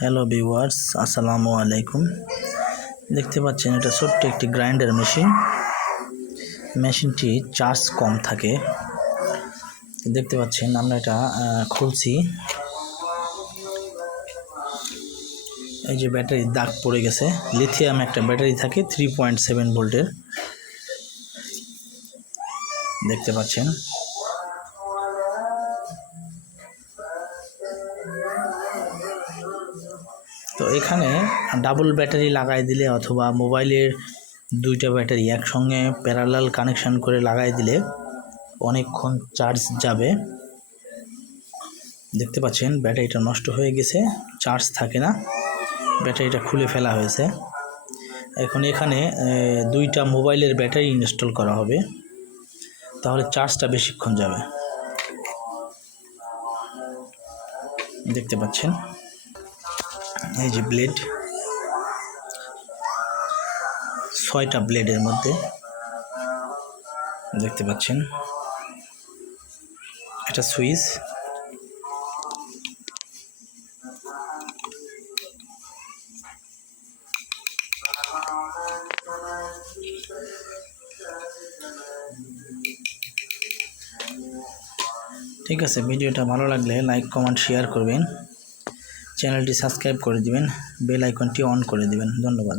Hello viewers, আসসালামু আলাইকুম। দেখতে পাচ্ছেন এটা ছোট্ট একটি গ্রাইন্ডার মেশিনটি চার্জ কম থাকে। দেখতে পাচ্ছেন আমরা এটা খুলছি, এই যে ব্যাটারি দাগ পড়ে গেছে। লিথিয়াম একটা ব্যাটারি থাকে 3.7 ভোল্টের, দেখতে পাচ্ছেন। তো এখানে ডাবল ব্যাটারি লাগাই দিলে অথবা মোবাইলের দুইটা ব্যাটারি একসঙ্গে প্যারালাল কানেকশন করে লাগাই দিলে অনেকক্ষণ চার্জ যাবে। দেখতে পাচ্ছেন ব্যাটারিটা নষ্ট হয়ে গেছে, চার্জ থাকে না, ব্যাটারিটা খুলে ফেলা হয়েছে। এখন এখানে দুইটা মোবাইলের ব্যাটারি ইনস্টল করা হবে, তাহলে চার্জটা বেশিক্ষণ যাবে। দেখতে পাচ্ছেন এই যে ব্লেড, 6টা ব্লেডের মধ্যে, দেখতে পাচ্ছেন এটা সুইচ। ঠিক আছে, ভিডিওটা ভালো লাগলে লাইক কমেন্ট শেয়ার করবেন, চ্যানেলটি সাবস্ক্রাইব করে দিবেন, বেল আইকনটি অন করে দিবেন। ধন্যবাদ।